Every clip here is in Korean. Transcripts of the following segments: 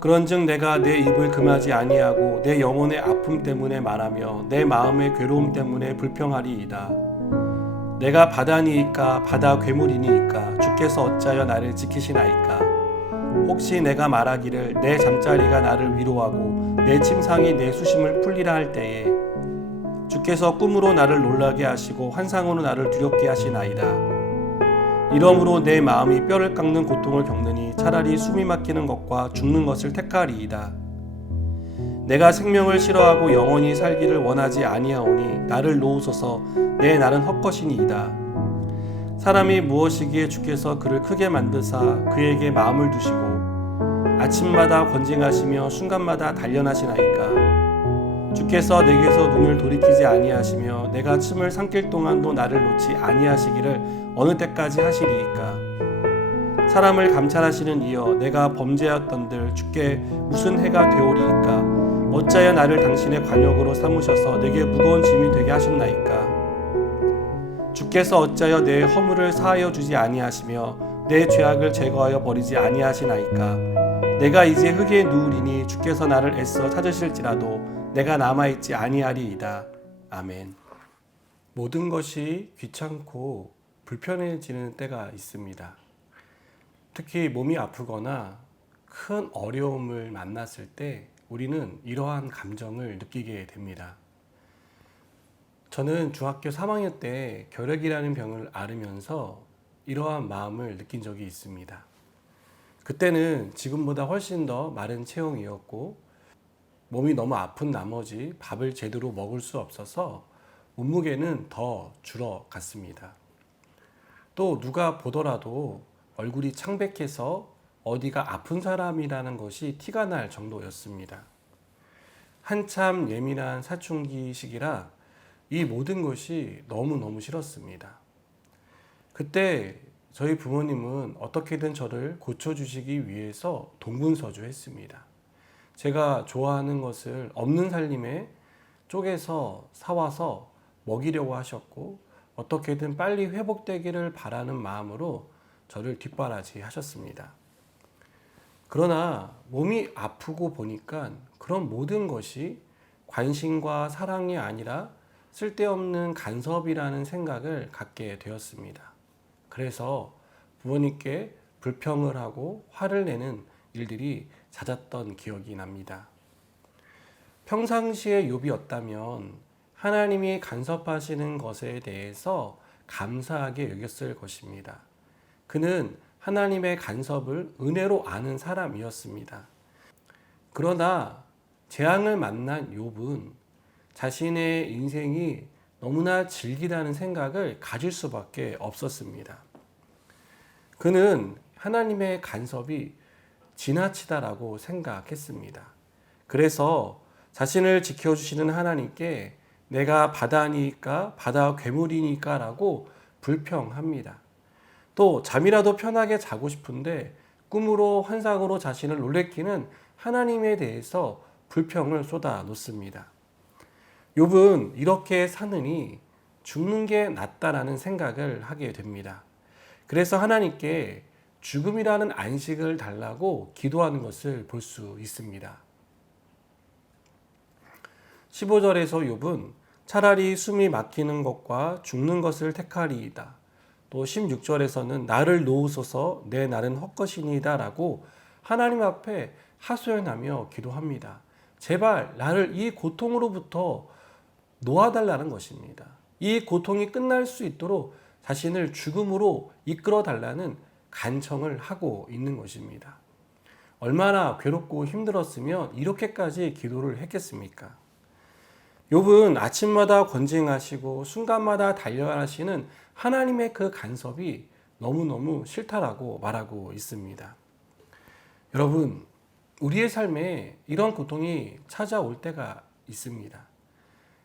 그런즉 내가 내 입을 금하지 아니하고 내 영혼의 아픔 때문에 말하며 내 마음의 괴로움 때문에 불평하리이다. 내가 바다니이까 바다 괴물이니이까 주께서 어찌하여 나를 지키시나이까. 혹시 내가 말하기를 내 잠자리가 나를 위로하고 내 침상이 내 수심을 풀리라 할 때에 주께서 꿈으로 나를 놀라게 하시고 환상으로 나를 두렵게 하시나이다. 이러므로 내 마음이 뼈를 깎는 고통을 겪느니 차라리 숨이 막히는 것과 죽는 것을 택하리이다. 내가 생명을 싫어하고 영원히 살기를 원하지 아니하오니 나를 놓으소서. 내 날은 헛것이니이다. 사람이 무엇이기에 주께서 그를 크게 만드사 그에게 마음을 두시고 아침마다 권징하시며 순간마다 단련하시나이까. 주께서 내게서 눈을 돌이키지 아니하시며 내가 침을 삼킬 동안도 나를 놓지 아니하시기를 어느 때까지 하시리이까. 사람을 감찰하시는 이여 내가 범죄하였던들 주께 무슨 해가 되오리이까. 어찌하여 나를 당신의 관역으로 삼으셔서 내게 무거운 짐이 되게 하셨나이까. 주께서 어찌하여 내 허물을 사하여 주지 아니하시며 내 죄악을 제거하여 버리지 아니하시나이까. 내가 이제 흙에 누우리니 주께서 나를 애써 찾으실지라도 내가 남아있지 아니하리이다. 아멘. 모든 것이 귀찮고 불편해지는 때가 있습니다. 특히 몸이 아프거나 큰 어려움을 만났을 때 우리는 이러한 감정을 느끼게 됩니다. 저는 중학교 3학년 때 결핵이라는 병을 앓으면서 이러한 마음을 느낀 적이 있습니다. 그때는 지금보다 훨씬 더 마른 체형이었고 몸이 너무 아픈 나머지 밥을 제대로 먹을 수 없어서 몸무게는 더 줄어갔습니다. 또 누가 보더라도 얼굴이 창백해서 어디가 아픈 사람이라는 것이 티가 날 정도였습니다. 한참 예민한 사춘기 시기라 이 모든 것이 너무너무 싫었습니다. 그때 저희 부모님은 어떻게든 저를 고쳐주시기 위해서 동분서주했습니다. 제가 좋아하는 것을 없는 살림에 쪼개서 사와서 먹이려고 하셨고 어떻게든 빨리 회복되기를 바라는 마음으로 저를 뒷바라지 하셨습니다. 그러나 몸이 아프고 보니까 그런 모든 것이 관심과 사랑이 아니라 쓸데없는 간섭이라는 생각을 갖게 되었습니다. 그래서 부모님께 불평을 하고 화를 내는 일들이 잦았던 기억이 납니다. 평상시에 욥이었다면 하나님이 간섭하시는 것에 대해서 감사하게 여겼을 것입니다. 그는 하나님의 간섭을 은혜로 아는 사람이었습니다. 그러나 재앙을 만난 욥은 자신의 인생이 너무나 질기다는 생각을 가질 수밖에 없었습니다. 그는 하나님의 간섭이 지나치다라고 생각했습니다. 그래서 자신을 지켜주시는 하나님께 내가 바다니까 바다 괴물이니까 라고 불평합니다. 또 잠이라도 편하게 자고 싶은데 꿈으로 환상으로 자신을 놀래키는 하나님에 대해서 불평을 쏟아 놓습니다. 욥은 이렇게 사느니 죽는 게 낫다라는 생각을 하게 됩니다. 그래서 하나님께 죽음이라는 안식을 달라고 기도하는 것을 볼 수 있습니다. 15절에서 욥은 차라리 숨이 막히는 것과 죽는 것을 택하리이다. 또 16절에서는 나를 놓으소서 내 날은 헛것이니이다 라고 하나님 앞에 하소연하며 기도합니다. 제발 나를 이 고통으로부터 놓아달라는 것입니다. 이 고통이 끝날 수 있도록 자신을 죽음으로 이끌어 달라는 간청을 하고 있는 것입니다. 얼마나 괴롭고 힘들었으면 이렇게까지 기도를 했겠습니까? 욥은 아침마다 권징하시고 순간마다 단련하시는 하나님의 그 간섭이 너무너무 싫다라고 말하고 있습니다. 여러분, 우리의 삶에 이런 고통이 찾아올 때가 있습니다.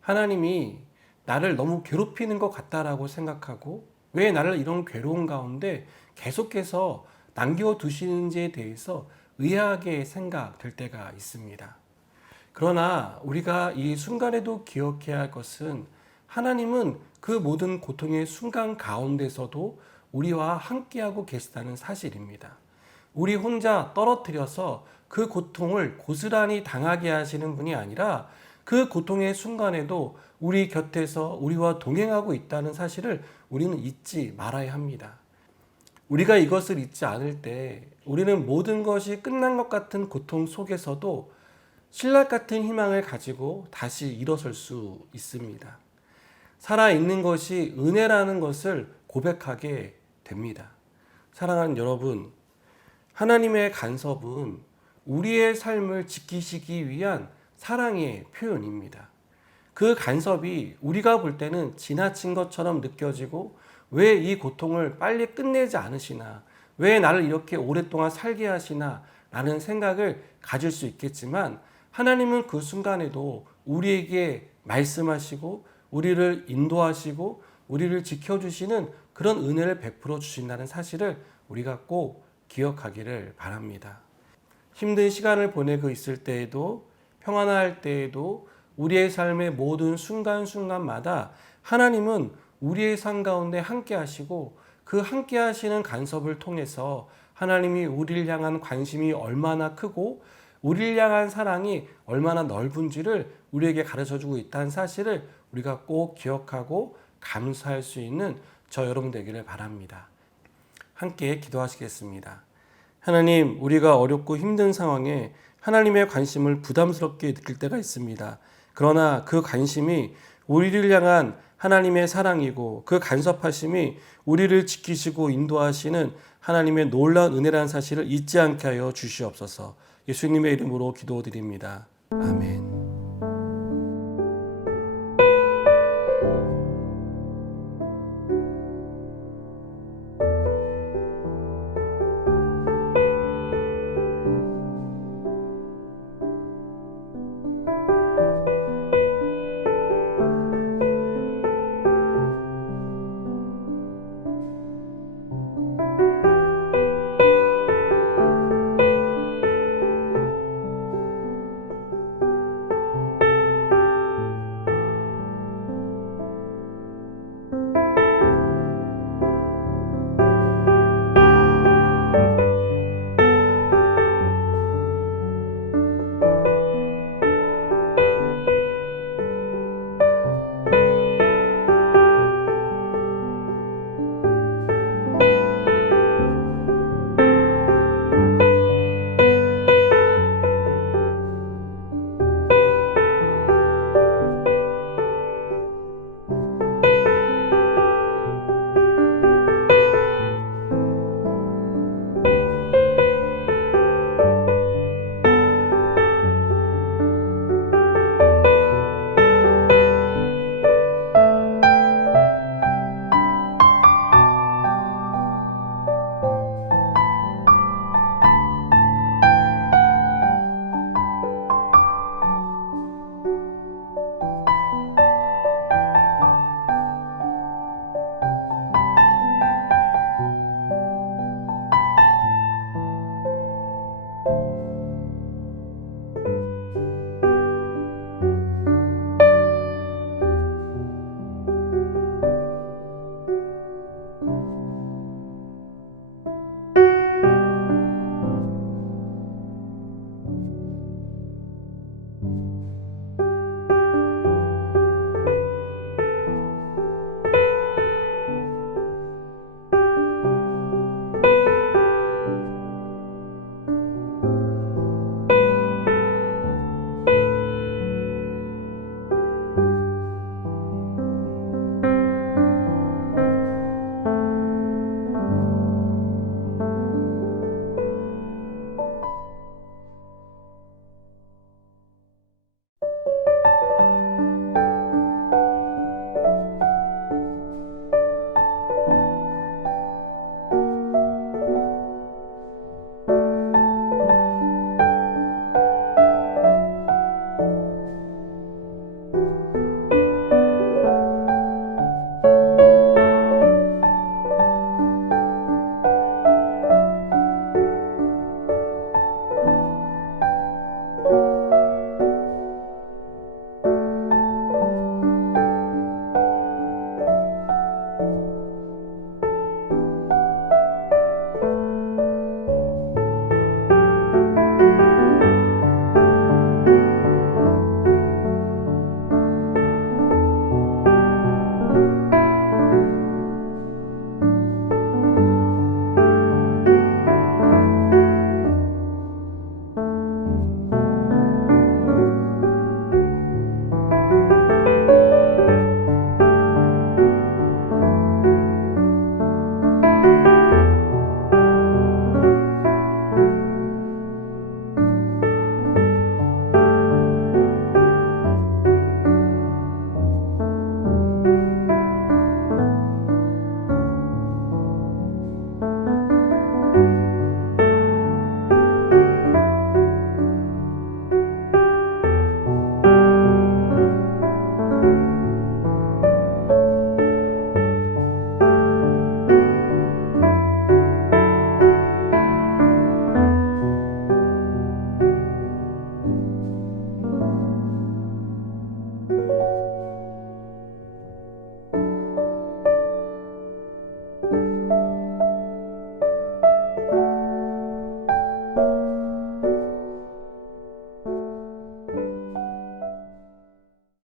하나님이 나를 너무 괴롭히는 것 같다라고 생각하고 왜 나를 이런 괴로운 가운데 계속해서 남겨두시는지에 대해서 의아하게 생각될 때가 있습니다. 그러나 우리가 이 순간에도 기억해야 할 것은 하나님은 그 모든 고통의 순간 가운데서도 우리와 함께하고 계시다는 사실입니다. 우리 혼자 떨어뜨려서 그 고통을 고스란히 당하게 하시는 분이 아니라 그 고통의 순간에도 우리 곁에서 우리와 동행하고 있다는 사실을 우리는 잊지 말아야 합니다. 우리가 이것을 잊지 않을 때 우리는 모든 것이 끝난 것 같은 고통 속에서도 신락 같은 희망을 가지고 다시 일어설 수 있습니다. 살아있는 것이 은혜라는 것을 고백하게 됩니다. 사랑하는 여러분, 하나님의 간섭은 우리의 삶을 지키시기 위한 사랑의 표현입니다. 그 간섭이 우리가 볼 때는 지나친 것처럼 느껴지고 왜 이 고통을 빨리 끝내지 않으시나, 왜 나를 이렇게 오랫동안 살게 하시나 라는 생각을 가질 수 있겠지만 하나님은 그 순간에도 우리에게 말씀하시고 우리를 인도하시고 우리를 지켜주시는 그런 은혜를 베풀어 주신다는 사실을 우리가 꼭 기억하기를 바랍니다. 힘든 시간을 보내고 있을 때에도 평안할 때에도 우리의 삶의 모든 순간순간마다 하나님은 우리의 삶 가운데 함께 하시고 그 함께 하시는 간섭을 통해서 하나님이 우리를 향한 관심이 얼마나 크고 우리를 향한 사랑이 얼마나 넓은지를 우리에게 가르쳐주고 있다는 사실을 우리가 꼭 기억하고 감사할 수 있는 저 여러분 되기를 바랍니다. 함께 기도하시겠습니다. 하나님, 우리가 어렵고 힘든 상황에 하나님의 관심을 부담스럽게 느낄 때가 있습니다. 그러나 그 관심이 우리를 향한 하나님의 사랑이고 그 간섭하심이 우리를 지키시고 인도하시는 하나님의 놀라운 은혜라는 사실을 잊지 않게 하여 주시옵소서. 예수님의 이름으로 기도드립니다. 아멘.